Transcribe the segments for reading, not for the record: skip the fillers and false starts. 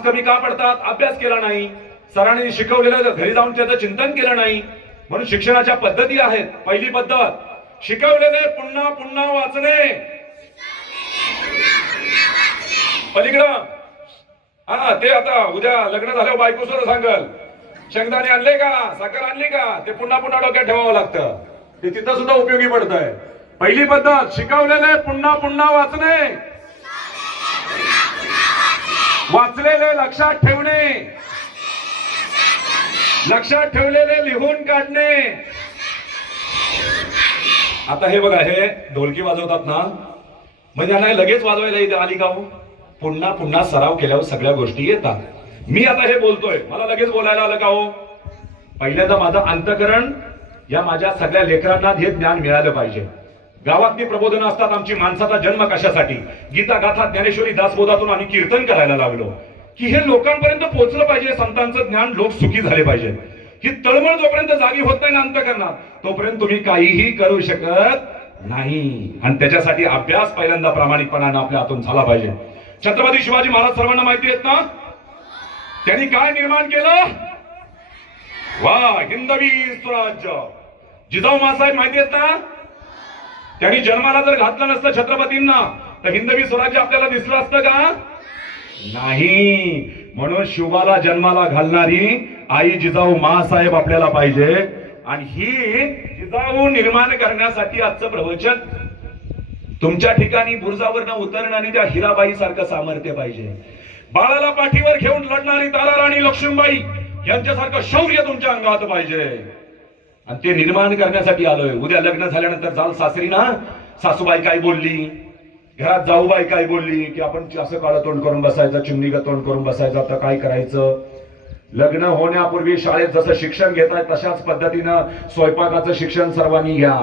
कमी का पडतात? अभ्यास केला नाही, सरांनी शिकवलेलं घरी जाऊन त्याचं चिंतन केलं नाही. म्हणून शिक्षणाच्या पद्धती आहेत. पहिली पद्धत शिकवलेले पुन्हा पुन्हा वाचणे. पलीकडं हा ते आता उद्या लग्न झाल्यावर बायको सुद्धा सांगल शेंगदाणे आणले का, साखर आणली का, ते पुन्हा पुन्हा डोक्यात ठेवावं लागतं. ते तिथं सुद्धा उपयोगी पडतंय. पहिली पद्धत शिकवलेले पुन्हा पुन्हा वाचणे, वाचलेले लक्षात ठेवणे, लक्षात ठेवलेले लिहून काढणे. आता हे बघा, हे ढोलकी वाजवतात ना, म्हणजे यांना लगेच वाजवायला आली का हो? पुन्हा पुन्हा सराव केल्यावर सगळ्या गोष्टी येतात. मी आता हे बोलतोय, मला लगेच बोलायला आलं का हो? पहिल्यांदा माझं अंतकरण या माझ्या सगळ्या लेकरांना हे ज्ञान मिळालं पाहिजे. गावातली प्रबोधन असतात आमची. माणसाचा जन्म कशासाठी? गीता गाथा ज्ञानेश्वरी दासबोधातून आम्ही कीर्तन करायला लागलो की हे लोकांपर्यंत पोहोचलं पाहिजे. संतांचं ज्ञान लोक सुखी झाले पाहिजे. ही तळमळ जोपर्यंत जागी होत नाही ना अंतकरणात, तोपर्यंत तुम्ही काहीही करू शकत नाही. आणि त्याच्यासाठी अभ्यास पहिल्यांदा प्रामाणिकपणाने आपल्या हातून झाला पाहिजे. छत्रपती शिवाजी महाराज सर्वांना माहिती आहेत ना, त्यांनी काय निर्माण केलं? वा, हिंदवी स्वराज्य. जिजाऊ मासाहेब माहिती आहेत ना, त्यांनी जन्माला जर घातलं नसतं छत्रपतींना तर हिंदवी स्वराज्य आपल्याला दिसलं असतं का? नाही. म्हणून शिवाला जन्माला घालणारी आई जिजाऊ मासाहेब आपल्याला पाहिजे. आणि ही जिजाऊ निर्माण करण्यासाठी आजचं प्रवचन तुमच्या ठिकाणी बुरजावरनं उतरणं आणि त्या हिराबाई सारखं सामर्थ्य पाहिजे. बाळाला पाठीवर घेऊन लढणारी ताराराणी लक्ष्मीबाई यांच्यासारखं शौर्य तुमच्या अंगात पाहिजे. आणि ते निर्माण करण्यासाठी आलोय. उद्या लग्न झाल्यानंतर जाल सासरी ना, सासूबाई काय बोलली, घरात जाऊबाई काय बोलली की आपण असं काळं तोंड करून बसायचं, चिमणीगत तोंड करून बसायचं, आता काय करायचं? लग्न होण्यापूर्वी शाळेत जसं शिक्षण घेताय तशाच पद्धतीनं स्वयंपाकाचं शिक्षण सर्वांनी घ्या.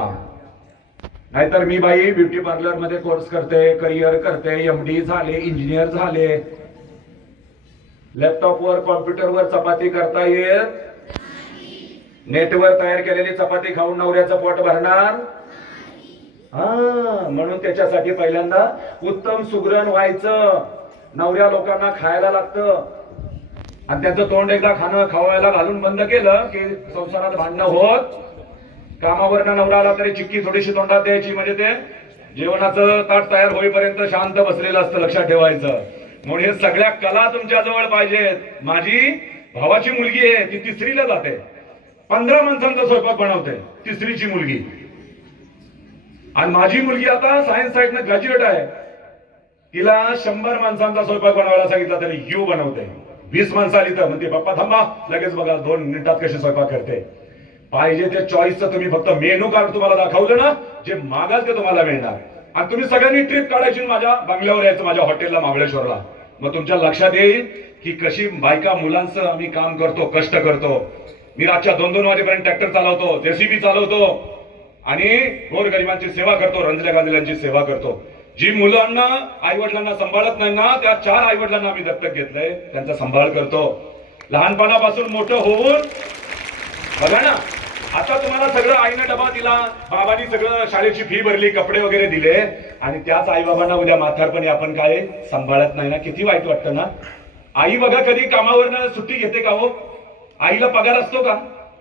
नाहीतर मी बाई ब्युटी पार्लर मध्ये कोर्स करते, करिअर करते, MD झाले, इंजिनियर झाले, लॅपटॉपवर कॉम्प्युटरवर चपाती करता येत, नेटवर तयार केलेली चपाती खाऊन नवऱ्याचं पोट भरणार? म्हणून त्याच्यासाठी पहिल्यांदा उत्तम सुगरण व्हायचं. नवऱ्या लोकांना खायला लागतं आणि त्यांचं तोंड एकदा खाणं खावायला घालून बंद केलं की संसारात भांडणं होत. कामावरनं नवरा आला तरी चिक्की थोडीशी तोंडात द्यायची, म्हणजे ते जेवणाचं ताट तयार होईपर्यंत शांत बसलेलं असतं, लक्षात ठेवायचं. म्हणून हे सगळ्या कला तुमच्या जवळ पाहिजेत. माझी भावाची मुलगी आहे, ती 3रीला जाते, 15 माणसांचा स्वयंपाक बनवते, 3रीची मुलगी. आणि माझी मुलगी आता सायन्स साईडनं ग्रॅज्युएट आहे, तिला 100 माणसांचा स्वयंपाक बनवायला सांगितलं तरी यू बनवते. 20 माणसं आली तर म्हणते पप्पा थांबा, लगेच बघा 2 मिनिटात कशी स्वयंपाक करते. पाहिजे ते चॉईसचं तुम्ही फक्त मेनू कार्ड तुम्हाला दाखवलं ना, जे मागाल ते तुम्हाला मिळणार. आणि तुम्ही सगळ्यांनी ट्रिप काढायची, माझ्या बंगल्यावर यायचं, माझ्या हॉटेलला महाबळेश्वरला. मग तुमच्या लक्षात येईल की कशी बायका मुलांचं आम्ही काम करतो, कष्ट करतो. मी रातच्या 2-2 वाजेपर्यंत ट्रॅक्टर चालवतो, JCB चालवतो आणि गोरगरिबांची सेवा करतो, रंजल्या गांधीलांची सेवा करतो. जी मुलांना आई वडिलांना सांभाळत नाही ना, त्या 4 आई वडिलांना आम्ही दत्तक घेतलंय, त्यांचा सांभाळ करतो. लहानपणापासून मोठं होऊन बघा ना, आता तुम्हाला सगळं आईनं डबा दिला, बाबांनी सगळं शाळेची फी भरली, कपडे वगैरे दिले, आणि त्याच आई बाबांना उद्या म्हातारपणी आपण काय सांभाळत नाही ना, किती वाईट वाटतं ना. आई बघा कधी कामावरनं सुट्टी घेते का हो? आईला पगार असतो का?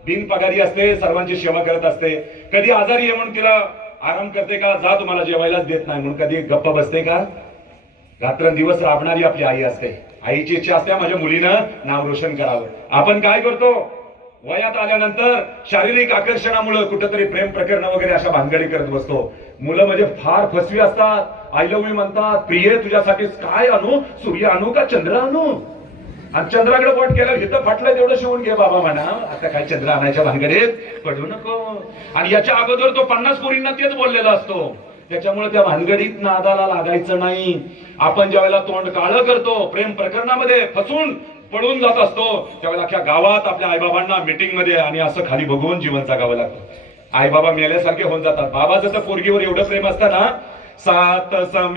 बिन पगारी असते, सर्वांची सेवा करत असते. कधी आजारी आहे म्हणून तिला आराम करते का? जा तुम्हाला जेवायलाच देत नाही म्हणून कधी गप्पा बसते का? रात्रंदिवस राबणारी आपली आई असते. आईची इच्छा असते माझ्या मुलीनं नाव रोशन करावं. आपण काय करतो? वयात आल्यानंतर शारीरिक आकर्षणामुळे कुठेतरी प्रेम प्रकरण वगैरे अशा भानगडी करत बसतो. मुलं म्हणजे फार फसवी असतात. आय लव्ह यू म्हणतात, प्रिय तुझ्यासाठी काय आणू, सूर्य आणू का चंद्र आणू? आणि चंद्राकडे बोट केलं, इथं फाटलंय तेवढं शिवून घे बाबा म्हणा. आता काय चंद्र आणायच्या भानगडीत पडू नको. आणि याच्या अगोदर तो 50 पोरींना तेच बोललेला असतो. त्याच्यामुळे त्या भानगडीत नादाला लागायचं नाही. आपण ज्यावेळेला तोंड काळं करतो, प्रेम प्रकरणामध्ये फसून पडून जात असतो, त्यावेळेला अख्ख्या गावात आपल्या आईबाबांना मीटिंग मध्ये आणि असं खाली बघून जीवन जगावं लागतं. आईबाबा मेल्यासारखे होऊन जातात. बाबाचं तर पोरगीवर एवढं प्रेम असतं ना, 7